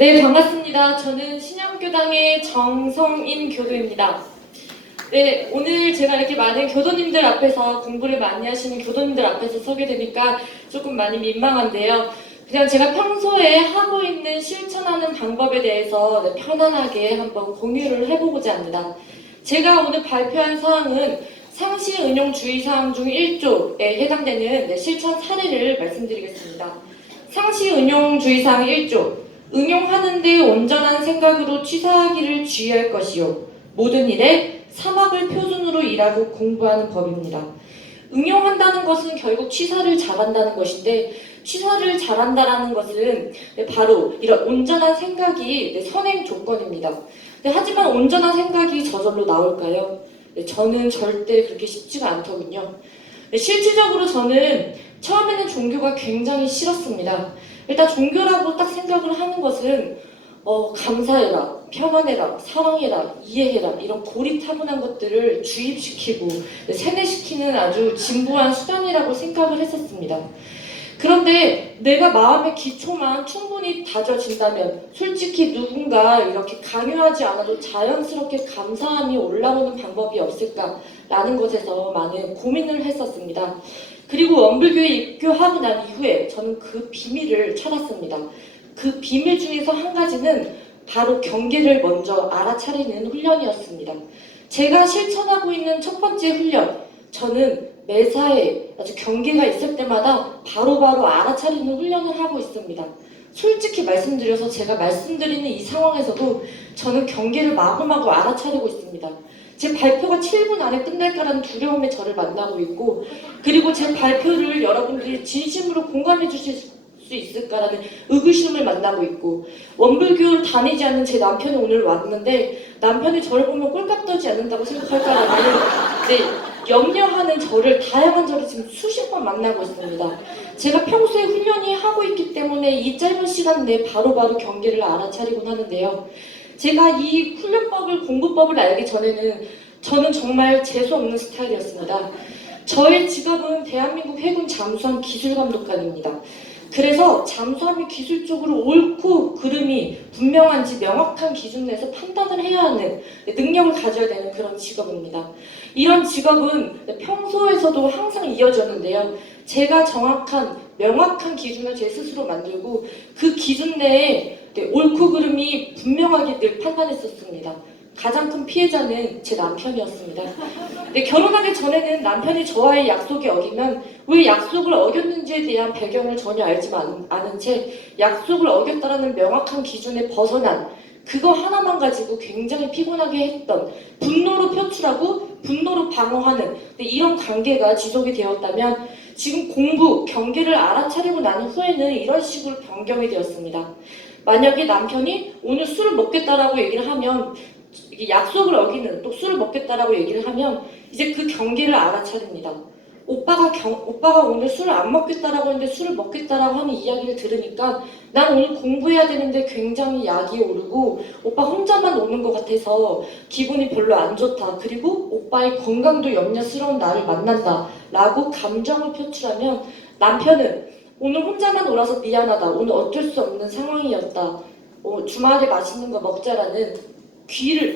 네, 반갑습니다. 저는 신영교당의 정성인 교도입니다. 네, 오늘 제가 이렇게 많은 교도님들 앞에서 공부를 많이 하시는 교도님들 앞에서 서게 되니까 조금 많이 민망한데요. 그냥 제가 평소에 하고 있는 실천하는 방법에 대해서 편안하게 한번 공유를 해보고자 합니다. 제가 오늘 발표한 사항은 상시은용주의사항 중 1조에 해당되는 실천 사례를 말씀드리겠습니다. 상시은용주의사항 1조 응용하는데 온전한 생각으로 취사하기를 주의할 것이요. 모든 일에 사막을 표준으로 일하고 공부하는 법입니다. 응용한다는 것은 결국 취사를 잘한다는 것인데 취사를 잘한다는 것은 바로 이런 온전한 생각이 선행 조건입니다. 하지만 온전한 생각이 저절로 나올까요? 저는 절대 그렇게 쉽지가 않더군요. 실질적으로 저는 처음에는 종교가 굉장히 싫었습니다. 일단 종교라고 딱 생각을 하는 것은 감사해라, 평안해라, 사랑해라, 이해해라 이런 고리타분한 것들을 주입시키고 세뇌시키는 아주 진보한 수단이라고 생각을 했었습니다. 그런데 내가 마음의 기초만 충분히 다져진다면 솔직히 누군가 이렇게 강요하지 않아도 자연스럽게 감사함이 올라오는 방법이 없을까라는 것에서 많은 고민을 했었습니다. 그리고 원불교에 입교하고 난 이후에 저는 그 비밀을 찾았습니다. 그 비밀 중에서 한 가지는 바로 경계를 먼저 알아차리는 훈련이었습니다. 제가 실천하고 있는 첫 번째 훈련, 저는 매사에 아주 경계가 있을 때마다 바로바로 알아차리는 훈련을 하고 있습니다. 솔직히 말씀드려서 제가 말씀드리는 이 상황에서도 저는 경계를 마구마구 알아차리고 있습니다. 제 발표가 7분 안에 끝날까라는 두려움에 저를 만나고 있고, 그리고 제 발표를 여러분들이 진심으로 공감해 주실 수 있을까라는 의구심을 만나고 있고, 원불교를 다니지 않는 제 남편이 오늘 왔는데 남편이 저를 보면 꼴깍 떠지 않는다고 생각할까라는 염려하는 다양한 저를 지금 수십 번 만나고 있습니다. 제가 평소에 훈련이 하고 있기 때문에 이 짧은 시간 내에 바로바로 경계를 알아차리곤 하는데요. 제가 이 훈련법을, 공부법을 알기 전에는 저는 정말 재수없는 스타일이었습니다. 저의 직업은 대한민국 해군 잠수함 기술감독관입니다. 그래서 잠수함이 기술적으로 옳고 그름이 분명한지 명확한 기준 내에서 판단을 해야 하는 능력을 가져야 되는 그런 직업입니다. 이런 직업은 평소에서도 항상 이어졌는데요. 제가 정확한 명확한 기준을 제 스스로 만들고 그 기준 내에 옳고 그름이 분명하게 늘 판단했었습니다. 가장 큰 피해자는 제 남편이었습니다. 결혼하기 전에는 남편이 저와의 약속이 어기면 왜 약속을 어겼는지에 대한 배경을 전혀 알지 않은 채 약속을 어겼다라는 명확한 기준에 벗어난 그거 하나만 가지고 굉장히 피곤하게 했던, 분노로 표출하고 분노로 방어하는 이런 관계가 지속이 되었다면 지금 공부, 경계를 알아차리고 난 후에는 이런 식으로 변경이 되었습니다. 만약에 남편이 오늘 술을 먹겠다라고 얘기를 하면, 약속을 어기는, 또 술을 먹겠다라고 얘기를 하면 이제 그 경계를 알아차립니다. 오빠가 오늘 술을 안 먹겠다라고 했는데 술을 먹겠다라고 하는 이야기를 들으니까 난 오늘 공부해야 되는데 굉장히 약이 오르고 오빠 혼자만 오는 것 같아서 기분이 별로 안 좋다. 그리고 오빠의 건강도 염려스러운 나를 만난다 라고 감정을 표출하면 남편은 오늘 혼자만 오라서 미안하다. 오늘 어쩔 수 없는 상황이었다. 주말에 맛있는 거 먹자라는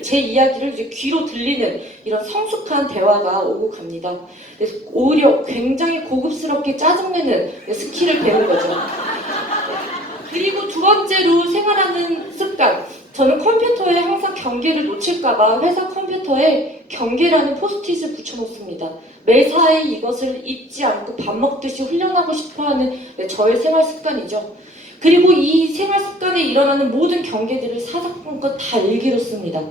제 이야기를 이제 귀로 들리는 이런 성숙한 대화가 오고 갑니다. 그래서 오히려 굉장히 고급스럽게 짜증내는 스킬을 배운 거죠. 그리고 두 번째로 생활하는 습관. 저는 컴퓨터에 항상 경계를 놓칠까봐 회사 컴퓨터에 경계라는 포스트잇을 붙여놓습니다. 매사에 이것을 잊지 않고 밥 먹듯이 훈련하고 싶어하는 저의 생활 습관이죠. 그리고 이 생활 습관에 일어나는 모든 경계들을 사사건건 다 일기로 씁니다.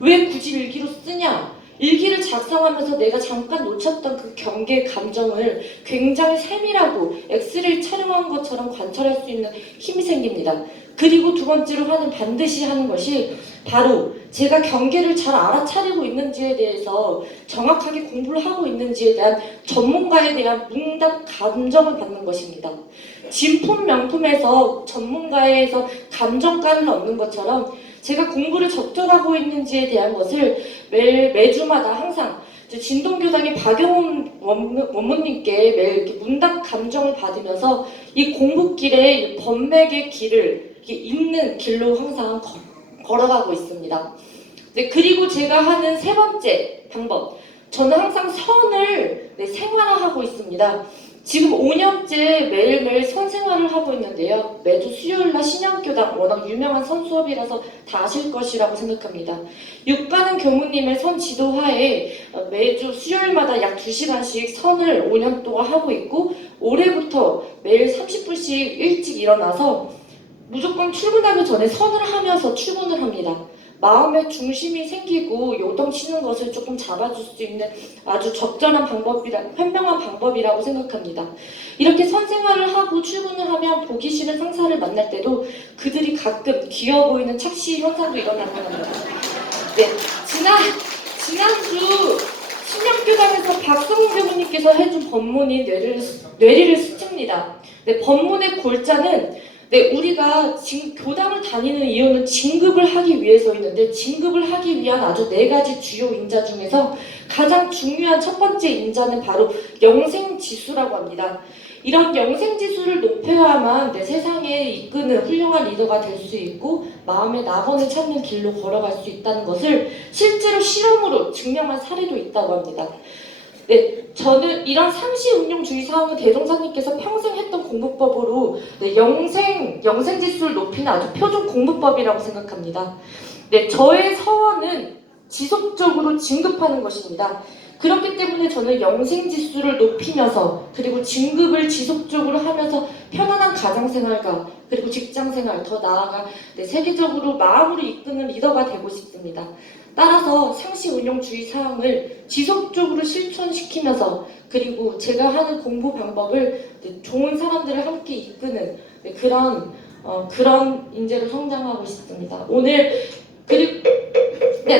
왜 굳이 일기로 쓰냐? 일기를 작성하면서 내가 잠깐 놓쳤던 그 경계 감정을 굉장히 세밀하고 엑스레이 촬영한 것처럼 관찰할 수 있는 힘이 생깁니다. 그리고 두 번째로 반드시 하는 것이 바로 제가 경계를 잘 알아차리고 있는지에 대해서 정확하게 공부를 하고 있는지에 대한 전문가에 대한 응답 감정을 받는 것입니다. 진품 명품에서 전문가에서 감정가를 얻는 것처럼 제가 공부를 적절하고 있는지에 대한 것을 매주마다 항상 진동교당의 박영훈 원무님께 매일 이렇게 문답 감정을 받으면서 이 공부길에 번맥의 길을 이렇게 있는 길로 항상 걸어가고 있습니다. 네, 그리고 제가 하는 세 번째 방법, 저는 항상 선을 생활화하고 있습니다. 지금 5년째 매일매일 선 생활을 하고 있는데요. 매주 수요일날 신양교당, 워낙 유명한 선 수업이라서 다 아실 것이라고 생각합니다. 육가는 교무님의 선 지도하에 매주 수요일마다 약 2시간씩 선을 5년 동안 하고 있고, 올해부터 매일 30분씩 일찍 일어나서 무조건 출근하기 전에 선을 하면서 출근을 합니다. 마음의 중심이 생기고 요동치는 것을 조금 잡아줄 수 있는 아주 적절한 현명한 방법이라고 생각합니다. 이렇게 선생활을 하고 출근을 하면 보기 싫은 상사를 만날 때도 그들이 가끔 귀여워 보이는 착시 현상도 일어나는 겁니다. 네, 지난주 신약교당에서 박성훈 교무님께서 해준 법문이 뇌리를 스칩니다. 네, 법문의 골자는 우리가 지금 교당을 다니는 이유는 진급을 하기 위해서였는데, 진급을 하기 위한 아주 4가지 주요 인자 중에서 가장 중요한 첫 번째 인자는 바로 영생지수라고 합니다. 이런 영생지수를 높여야만 내 세상에 이끄는 훌륭한 리더가 될 수 있고 마음의 낙원을 찾는 길로 걸어갈 수 있다는 것을 실제로 실험으로 증명한 사례도 있다고 합니다. 네, 저는 이런 상시 운용주의 사항은 대종사님께서 평생 했던 공부법으로 영생지수를 높이는 아주 표준 공부법이라고 생각합니다. 네, 저의 서원은 지속적으로 진급하는 것입니다. 그렇기 때문에 저는 영생지수를 높이면서 그리고 진급을 지속적으로 하면서 편안한 가정생활과 그리고 직장생활, 더 나아가 세계적으로 마음으로 이끄는 리더가 되고 싶습니다. 따라서 상시 운용주의 사항을 지속적으로 실천시키면서 그리고 제가 하는 공부 방법을 좋은 사람들을 함께 이끄는 그런 인재로 성장하고 싶습니다. 오늘 그리고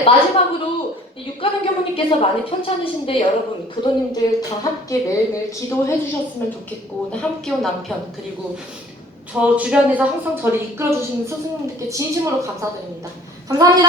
마지막으로 육가는 교무님께서 많이 편찮으신데 여러분 교도님들 다 함께 매일매일 기도해 주셨으면 좋겠고, 함께 온 남편 그리고 저 주변에서 항상 저를 이끌어 주시는 스승님들께 진심으로 감사드립니다. 감사합니다.